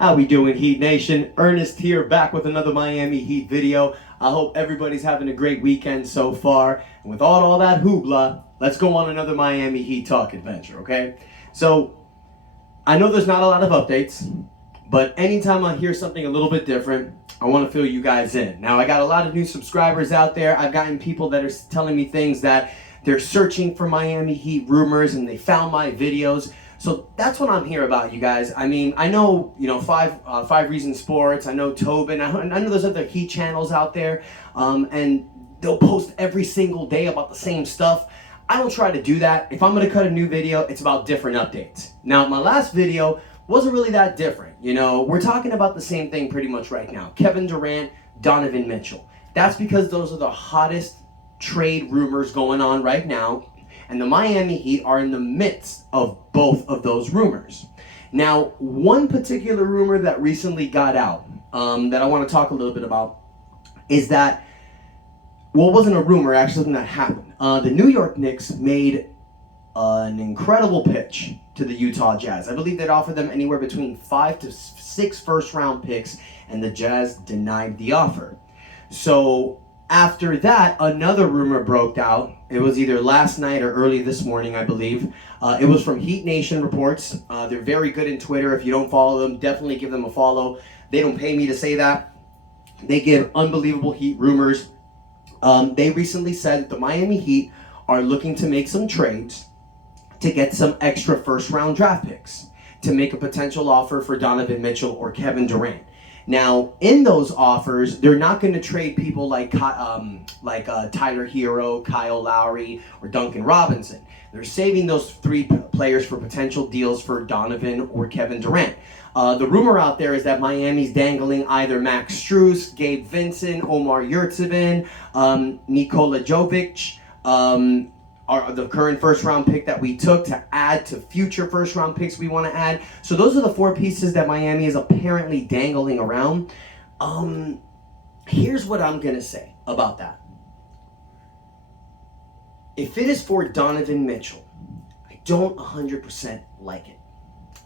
How we doing, Heat Nation? Ernest here, back with another Miami Heat video. I hope everybody's having a great weekend so far. And with all that hoopla, let's go on another Miami Heat talk adventure, okay? So, I know there's not a lot of updates, but anytime I hear something a little bit different, I want to fill you guys in. Now, I got a lot of new subscribers out there. I've gotten people that are telling me things that they're searching for Miami Heat rumors and they found my videos. So that's what I'm here about, you guys. I mean, I know, Five Reasons Sports. I know Tobin. I know there's other Heat channels out there, and they'll post every single day about the same stuff. I don't try to do that. If I'm going to cut a new video, it's about different updates. Now, my last video wasn't really that different. You know, we're talking about the same thing pretty much right now. Kevin Durant, Donovan Mitchell. That's because those are the hottest trade rumors going on right now. And the Miami Heat are in the midst of both of those rumors. Now, one particular rumor that recently got out that I want to talk a little bit about is that, well, it wasn't a rumor, actually something that happened. The New York Knicks made an incredible pitch to the Utah Jazz. I believe they'd offer them anywhere between 5 to 6 first-round picks, and the Jazz denied the offer. So after that, another rumor broke out. It was either last night or early this morning, I believe. It was from Heat Nation Reports. They're very good in Twitter. If you don't follow them, definitely give them a follow. They don't pay me to say that. They give unbelievable Heat rumors. They recently said that the Miami Heat are looking to make some trades to get some extra first-round draft picks to make a potential offer for Donovan Mitchell or Kevin Durant. Now, in those offers, they're not going to trade people like Tyler Hero, Kyle Lowry, or Duncan Robinson. They're saving those 3 players for potential deals for Donovan or Kevin Durant. The rumor out there is that Miami's dangling either Max Strus, Gabe Vincent, Omar Yurtseven, Nikola Jovic, are the current first-round pick that we took to add to future first-round picks we want to add. So those are the 4 pieces that Miami is apparently dangling around. Here's what I'm going to say about that. If it is for Donovan Mitchell, I don't 100% like it.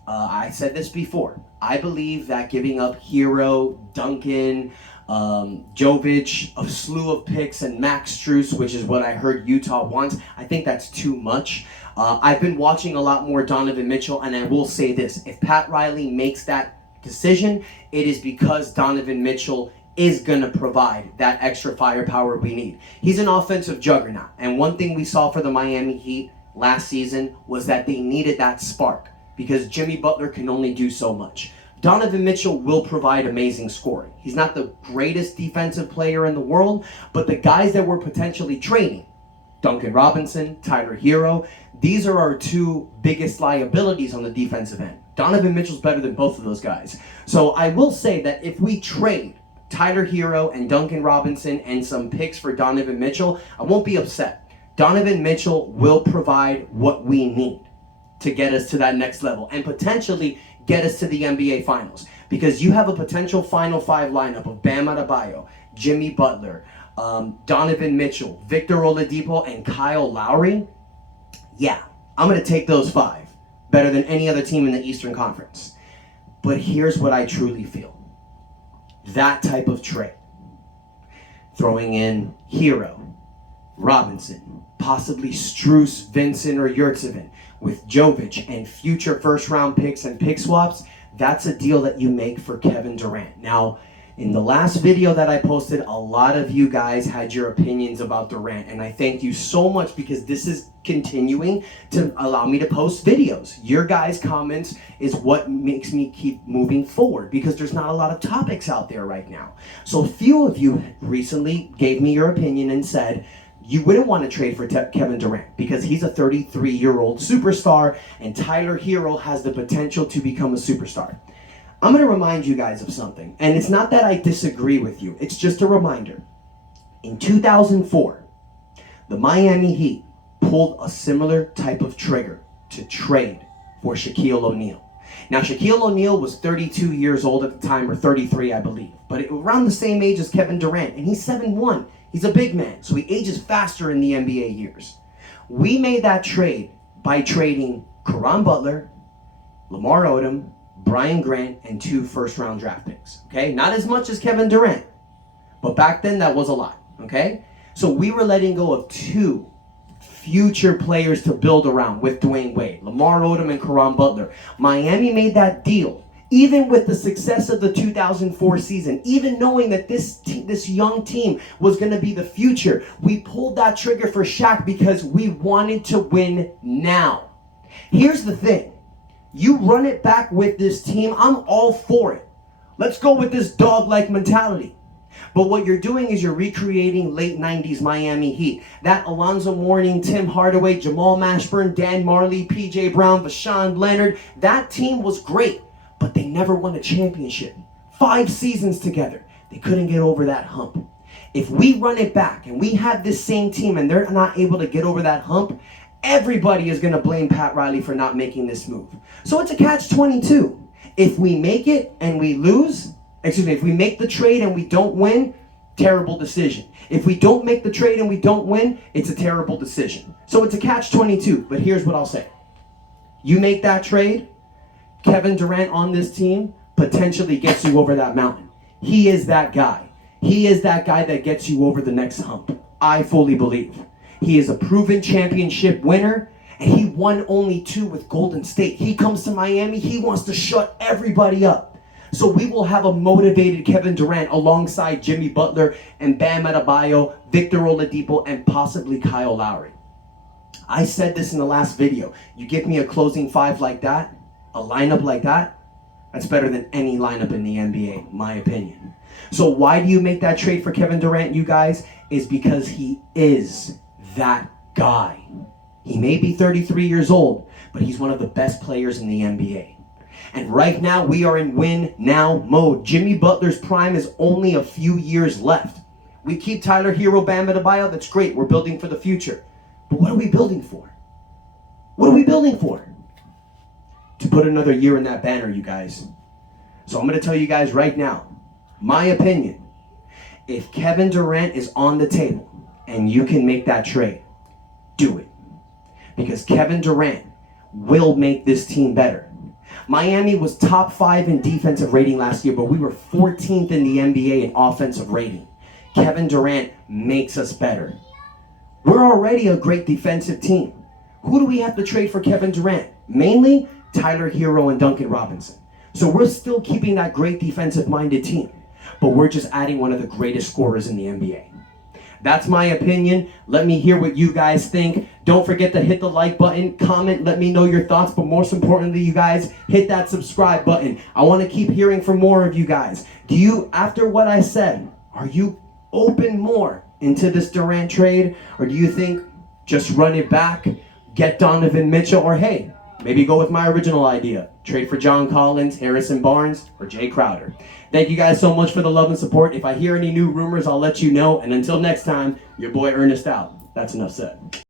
I said this before. I believe that giving up Hero, Duncan, Jovic, a slew of picks, and Max Strus, which is what I heard Utah wants, I think that's too much. I've been watching a lot more Donovan Mitchell, and I will say this. If Pat Riley makes that decision, it is because Donovan Mitchell is going to provide that extra firepower we need. He's an offensive juggernaut, and one thing we saw for the Miami Heat last season was that they needed that spark because Jimmy Butler can only do so much. Donovan Mitchell will provide amazing scoring. He's not the greatest defensive player in the world, but the guys that we're potentially trading, Duncan Robinson, Tyler Hero, these are our 2 biggest liabilities on the defensive end. Donovan Mitchell's better than both of those guys. So I will say that if we trade Tyler Hero and Duncan Robinson and some picks for Donovan Mitchell, I won't be upset. Donovan Mitchell will provide what we need to get us to that next level and potentially get us to the NBA Finals, because you have a potential Final 5 lineup of Bam Adebayo, Jimmy Butler, Donovan Mitchell, Victor Oladipo, and Kyle Lowry. Yeah, I'm going to take those 5. Better than any other team in the Eastern Conference. But here's what I truly feel. That type of trade, throwing in Hero, Robinson, possibly Strus, Vincent, or Yurtseven, with Jovic and future first-round picks and pick swaps, that's a deal that you make for Kevin Durant. Now, in the last video that I posted, a lot of you guys had your opinions about Durant, and I thank you so much because this is continuing to allow me to post videos. Your guys' comments is what makes me keep moving forward because there's not a lot of topics out there right now. So a few of you recently gave me your opinion and said, you wouldn't want to trade for Kevin Durant because he's a 33-year-old superstar and Tyler Hero has the potential to become a superstar. I'm going to remind you guys of something, and it's not that I disagree with you. It's just a reminder. In 2004, the Miami Heat pulled a similar type of trigger to trade for Shaquille O'Neal. Now, Shaquille O'Neal was 32 years old at the time, or 33, I believe, but around the same age as Kevin Durant, and he's 7'1". He's a big man, so he ages faster in the NBA years. We made that trade by trading Caron Butler, Lamar Odom, Brian Grant, and 2 first-round draft picks. Okay, not as much as Kevin Durant, but back then that was a lot. Okay, so we were letting go of 2 future players to build around with Dwayne Wade, Lamar Odom, and Caron Butler. Miami made that deal. Even with the success of the 2004 season, even knowing that this young team was going to be the future, we pulled that trigger for Shaq because we wanted to win now. Here's the thing. You run it back with this team, I'm all for it. Let's go with this dog-like mentality. But what you're doing is you're recreating late 90s Miami Heat. That Alonzo Mourning, Tim Hardaway, Jamal Mashburn, Dan Marley, P.J. Brown, Vashawn Leonard. That team was great, but they never won a championship. 5 seasons together. They couldn't get over that hump. If we run it back and we have this same team and they're not able to get over that hump, everybody is going to blame Pat Riley for not making this move. So it's a catch-22. If we make it and we lose, if we make the trade and we don't win, terrible decision. If we don't make the trade and we don't win, it's a terrible decision. So it's a catch-22, but here's what I'll say. You make that trade, Kevin Durant on this team potentially gets you over that mountain. He is that guy. He is that guy that gets you over the next hump. I fully believe. He is a proven championship winner, and he won only 2 with Golden State. He comes to Miami, he wants to shut everybody up. So we will have a motivated Kevin Durant alongside Jimmy Butler and Bam Adebayo, Victor Oladipo, and possibly Kyle Lowry. I said this in the last video. You give me a closing 5 like that, a lineup like that, that's better than any lineup in the NBA, my opinion. So why do you make that trade for Kevin Durant, you guys? Is because he is that guy. He may be 33 years old, but he's one of the best players in the NBA. And right now, we are in win-now mode. Jimmy Butler's prime is only a few years left. We keep Tyler Hero, Bam Adebayo, that's great. We're building for the future. But what are we building for? What are we building for? To put another year in that banner, you guys. So I'm going to tell you guys right now, my opinion, if Kevin Durant is on the table and you can make that trade, do it. Because Kevin Durant will make this team better. Miami was top 5 in defensive rating last year, but we were 14th in the NBA in offensive rating. Kevin Durant makes us better. We're already a great defensive team. Who do we have to trade for Kevin Durant? Mainly Tyler Hero and Duncan Robinson. So we're still keeping that great defensive-minded team, but we're just adding one of the greatest scorers in the NBA. That's my opinion. Let me hear what you guys think. Don't forget to hit the like button, comment, let me know your thoughts, but most importantly, you guys, hit that subscribe button. I want to keep hearing from more of you guys. Do you, after what I said, are you open more into this Durant trade, or do you think just run it back, get Donovan Mitchell, or hey, maybe go with my original idea, trade for John Collins, Harrison Barnes, or Jay Crowder. Thank you guys so much for the love and support. If I hear any new rumors, I'll let you know. And until next time, your boy Ernest out. That's enough said.